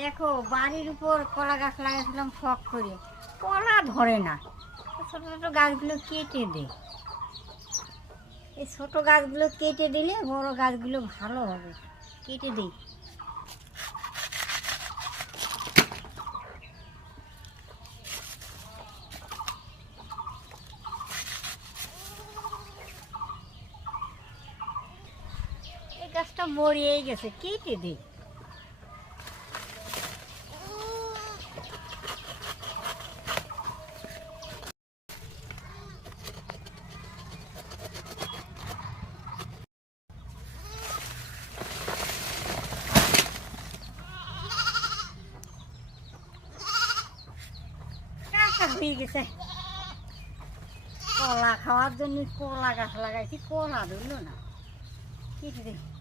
দেখো বাড়ির উপর কলা গাছ লাগাইছিলাম শখ করে, কলা ধরে না। ছোট ছোট গাছগুলো কেটে দে, এই ছোট গাছগুলো কেটে দিলে বড় গাছগুলো ভালো হবে। কেটে দিই। এই গাছটা মরিয়েই গেছে, কেটে দিই। হয়ে গেছে, কলা খাওয়ার জন্য কলা গাছ লাগাইছি, কলা ধরলো না। কেটে দিই।